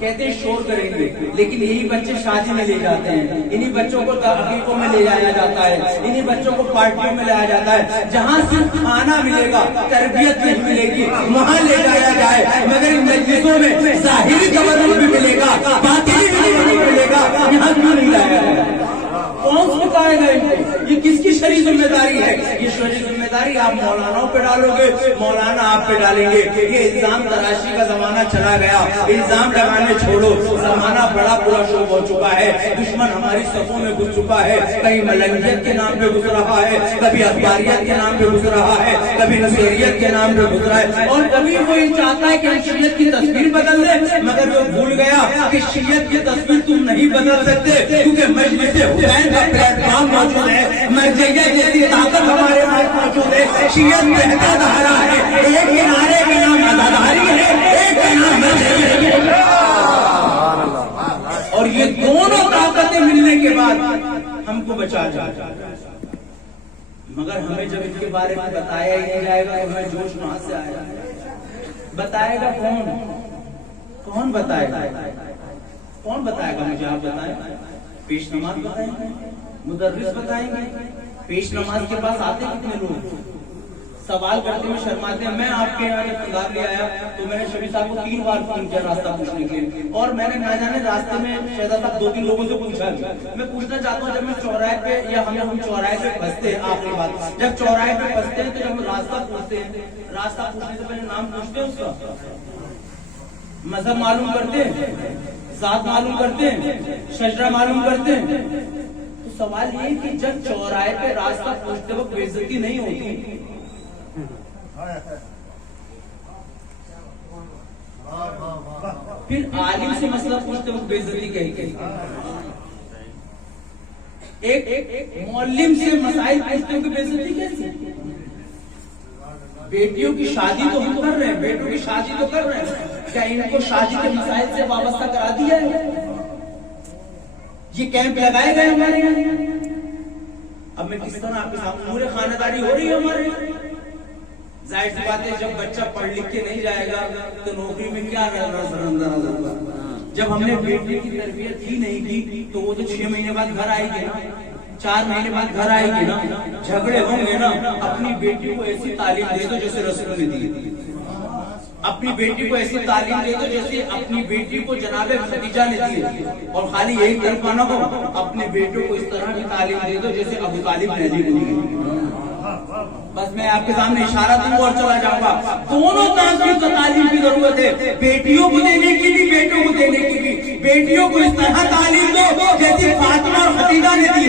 کہتے ہیں شور کریں گے، لیکن یہی بچے شادی میں لے جاتے ہیں، انہی بچوں کو تقریبوں میں لے جایا جاتا ہے، انہی بچوں کو پارٹیوں میں لایا جاتا ہے. جہاں صرف کھانا ملے گا، تربیت نہیں ملے گی، وہاں لے جایا جائے. مگر ان مجلسوں میں ظاہری تبرک بھی ملے گا، باطنی بھی ملے گا، یہاں کیوں نہیں لایا جائے؟ کون سکھائے گا ان کو؟ یہ کس کی شرعی ذمہ داری ہے؟ یہ شرعی ذمہ داری آپ مولاناؤں پہ ڈالو گے، مولانا آپ پہ ڈالیں گے. یہ الزام تراشی کا زمانہ چلا گیا، الزام لگانے چھوڑو. زمانہ بڑا برا شوق ہو چکا ہے، دشمن ہماری صفوں میں گھس چکا ہے. کہیں ملنگیت کے نام پہ گھس رہا ہے، کبھی اخباریت کے نام پہ گھس رہا ہے، کبھی نصیریت کے نام پہ گھس رہا ہے، اور کبھی وہ یہ چاہتا ہے کہ ہم شریعت کی تصویر بدل دیں. مگر وہ بھول گیا کہ شریعت کی تصویر تم نہیں بدل سکتے، کیونکہ مجلس حسین کا پلیٹ فارم موجود ہے، مرجعیہ جیسی طاقت ہمارے پاس موجود ہے. شریعت کہتا دھارا ہے، ایک کنارے کا نام عزاداری ہے، ایک کا نام مرجعیہ ہے. اور یہ دونوں طاقتیں ملنے کے بعد ہم کو بچا جائے. مگر ہمیں جب ان کے بارے میں بتایا ہی نہیں جائے گا تو ہمیں جوش کہاں سے آئے گا؟ بتائے گا کون بتائے گا؟ کون بتائے گا؟ مجھے آپ بتائیں. پیش نماز بتائیں گے، مدرس بتائیں گے. پیش نماز کے پاس آتے کتنے لوگ؟ سوال کرتے میں شرماتے ہیں. میں آپ کے یہاں اقتدار لے آیا تو میں نے شفیع صاحب کو 3 بار فون کیا راستہ پوچھنے کے لیے، اور میں نے نہ جانے راستے میں شہزاد صاحب 2-3 لوگوں سے پوچھا. میں پوچھنا چاہتا ہوں جب میں چوراہے پہ یا ہم چوراہے پہ پھنستے ہیں، آخری بات جب چوراہے پہ پھنستے ہیں تو جب ہم راستہ پوچھتے ہیں، راستہ پوچھنے سے پہلے نام پوچھتے ہیں، اس کا مذہب معلوم کرتے ہیں، ذات معلوم کرتے ہیں، شجرہ معلوم کرتے ہیں. تو سوال یہ کہ جب چوراہے پہ راستہ پوچھتے وقت بے عزتی نہیں ہوتی، پھر عالم سے مسئلہ پوچھتے وقت بے عزتی کہیں. ایک معلم سے مسائل پوچھتے وقت بے عزتی کیسے؟ بیٹیوں کی شادی تو ہم کر رہے ہیں، بیٹوں کی شادی تو کر رہے ہیں، کیا ان کو شادی کے مسائل سے وابستہ کرا دیا ہے؟ یہ کیمپ لگائے گئے ہمارے یہاں. اب میں کس طرح آپ کے سامنے پورے خانداری ہو رہی ہے ہمارے یہاں. ظاہر سی بات ہے جب بچہ پڑھ لکھ کے نہیں جائے گا تو نوکری میں کیا رہا. جب ہم نے بیٹی کی تربیت ہی نہیں کی تو وہ تو 6 مہینے بعد گھر آئے گی نا، 4 مہینے بعد گھر آئے گی نا، جھگڑے ہوں گے نا. اپنی بیٹی کو ایسی تعلیم دے دو جیسے رسول نے دی. اپنی بیٹی کو ایسی تعلیم دے دو جیسے اپنی بیٹی کو جناب خدیجہ نے دی. اور خالی یہی طرف نہ ہو، اپنے بیٹوں کو اس طرح کی تعلیم دے دو جیسے ابو طالب نے علی کو دی. بس میں آپ کے سامنے اشارہ دوں اور چلا جاؤں گا. دونوں طرف کی تعلیم کی ضرورت ہے، بیٹیوں کو دینے کی بھی، بیٹوں کو دینے کی بھی. بیٹیوں کو اس طرح تعلیم دو جیسے فاطمہ اور خدیجہ نے دی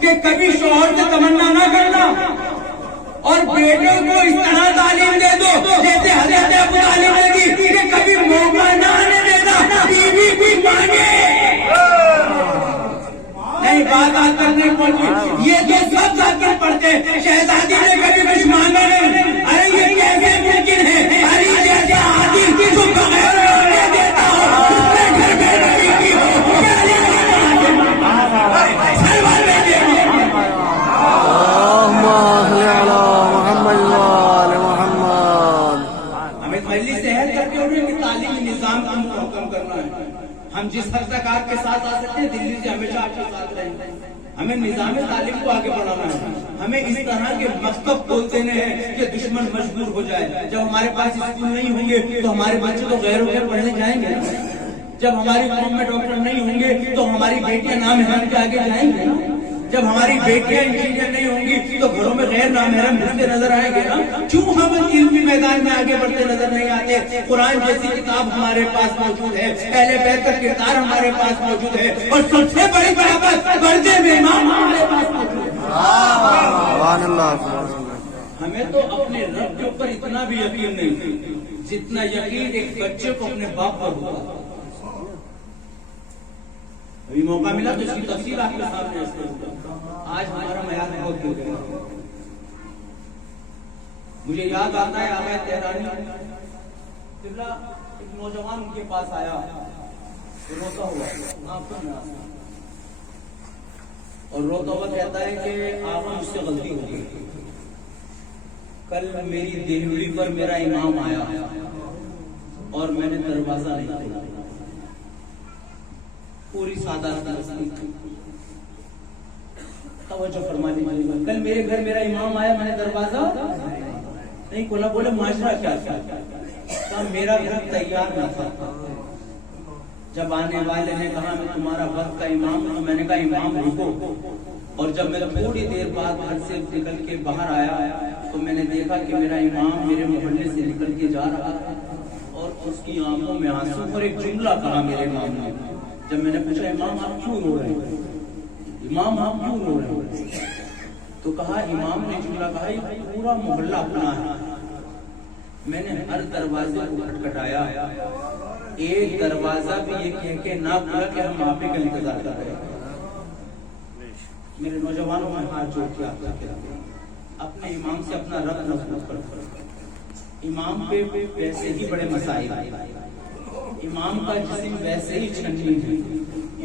کہ کبھی شوہر سے تمنا نہ کرنا، اور بیٹوں کو اس طرح تعلیم دے دو جیسے حضرت ابو طالب نے دی کہ کبھی موقع نہ آنے دینا، بیوی بھی مانگے نہیں. بات کرنے پہنچی یہ جو سب ذاکر پڑھتے شہزادی نے کبھی کچھ مانگا نہیں. ارے یہ کیسے ممکن ہے؟ علی جیسا عادل جو بغیر رونے دیتا ہو اپنے گھر میں رہی کی ہو، کیا علی سلوان میں دیکھو. ہمیں مجلس سے عہد کر کے اٹھے کہ تعلیمی نظام کو محکم کرنا ہے. ہم جس حد تک آپ کے ساتھ آ سکتے ہیں دلی سے ہمیشہ آپ کے ساتھ رہیں گے. ہمیں نظام تعلیم کو آگے بڑھانا ہے. ہمیں اس طرح کے مکتب کھول دینے ہیں کہ دشمن مجبور ہو جائے. جب ہمارے پاس اسکول نہیں ہوں گے تو ہمارے بچے تو غیروں کے پڑھنے جائیں گے. جب ہماری قوم میں ڈاکٹر نہیں ہوں گے تو ہماری بیٹیاں نام ہم کے آگے جائیں گے. جب ہماری بیٹیاں انجینئر نہیں ہوں گی تو گھروں میں غیر نامحرم گھستے نظر آئیں گے نا. کیوں ہم علمی میدان میں آگے بڑھتے نظر نہیں آتے؟ قرآن جیسی کتاب ہمارے پاس موجود ہے, اہل بیت کا کردار ہمارے پاس موجود ہے, اور سب سے بڑی بات پردے میں امام ہمارے پاس موجود ہے. سبحان اللہ سبحان اللہ. ہمیں تو اپنے رب کے اوپر اتنا بھی یقین نہیں جتنا یقین ایک بچے کو اپنے باپ پر ہوگا. ابھی موقع ملا تو اس کی تفصیل آپ کے سامنے آج ہمارا معیار بہت ہو گیا. مجھے یاد آتا ہے آقا تہرانی ایک نوجوان ان کے پاس آیا, روتا ہوا اور روتا ہوا کہتا ہے کہ آقا مجھ سے غلطی ہو گئی, کل میری دہلی پر میرا امام آیا اور میں نے دروازہ نہیں کھولا. پوری سادہ توجہ فرما لیجیے, کل میرے گھر میرا امام آیا, میں نے دروازہ نہیں کھولا. بولے معاشرہ کیا کیا؟ میرا گھر تیار نہ تھا. جب آنے والے نے کہا میں تمہارا وقت کا امام ہوں, میں نے کہا امام رکو. اور جب میں تھوڑی دیر بعد گھر سے نکل کے باہر آیا تو میں نے دیکھا کہ میرا امام میرے محلے سے نکل کے جا رہا ہے اور اس کی آنکھوں میں آنسو. اور ایک جملہ کہا میرے امام نے. جب میں نے پوچھا امام آپ کیوں رو رہے ہیں, امام آپ کیوں رو رہے ہیں, تو کہا امام نے جملہ کہا یہ پورا محلہ اپنا ہے, میں نے ہر دروازے کو کھٹکھٹایا, ایک دروازہ بھی یہ کہہ کے نہ کھلا کہ ہم آپ کا انتظار کر رہے ہیں. میرے نوجوانوں میں ہاتھ جوڑ کے آپ کا اپنے امام سے اپنا رب مضبوط کرو. امام پہ ویسے ہی بڑے مسائل, امام کا جسم ویسے ہی چھنی ہے,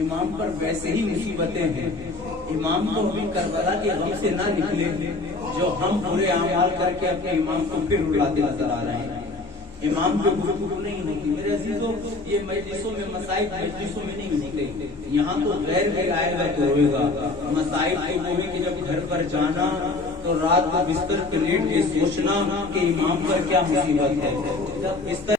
امام پر ویسے ہی مصیبتیں ہیں. امام کو ابھی کربلا کے غم سے نہ نکلے جو ہم برے اعمال کر کے اپنے امام کو پھر رلاتے نظر آ رہے ہیں. امام پہ گفتگو نہیں ہوتی. میرے عزیزوں, یہ مجلسوں میں مسائل مجلسوں میں نہیں ہوتے, یہاں تو غیر بھی آئے گا تو روئے گا. مسائل تو وہ ہے کہ جب گھر پر جانا تو رات کو بستر پہ لیٹ کے سوچنا کہ امام پر کیا مصیبت ہے. جب بستر